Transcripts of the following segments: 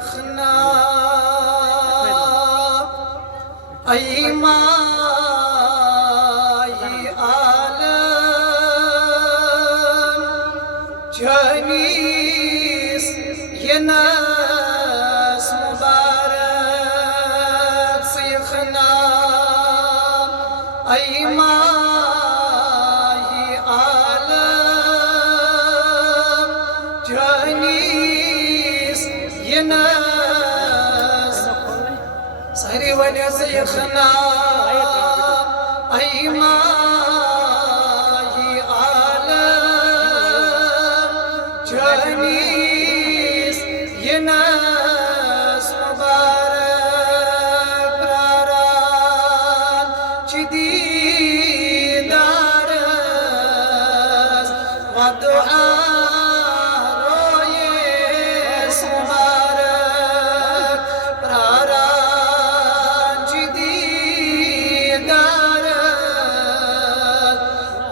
شيخنا أي ماي عالم جانيس يناس مبارك شيخنا أي ماي عالم جانيس يناس صهري ولي شيخنا أي ماي عالم جانيس يناس مبارك براران جديد دارس والدعاء رويس مبارك براران جديد دارس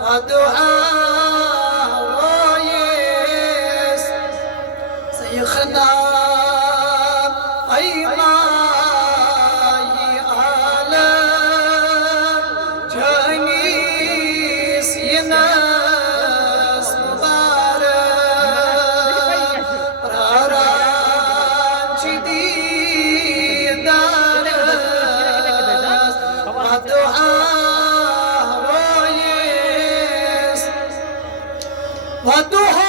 والدعاء رويس شيخنا أي ماي عالم جانيس يناس مبارك براران جديد دارس والدعاء رويس والدعاء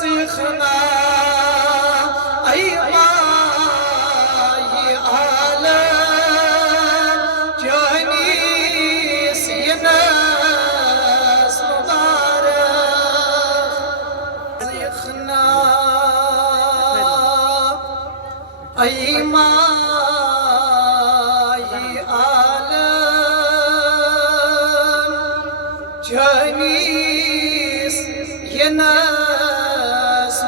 شيخنا أي ماي عالم جانيس يناس مبارك شيخنا أي ماي عالم جانيس يناس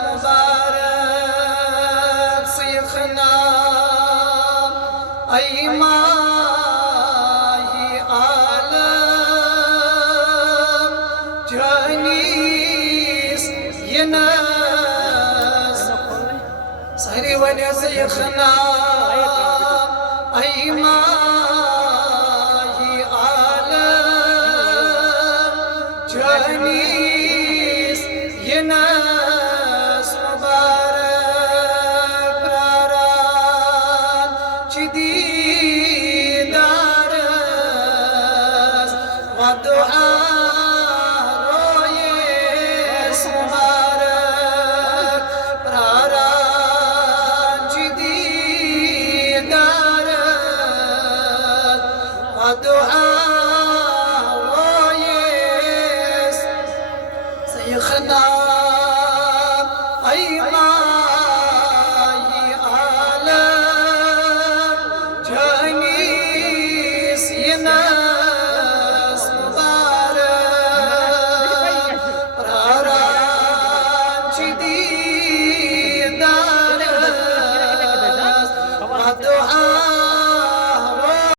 أي ماي عالم جانيس يناس صهري ولي شيخنا أي ماي عالم جانيس يناس مبارك براران جديد دارس والدعاء رويس مبارك براران جديد دارس والدعاء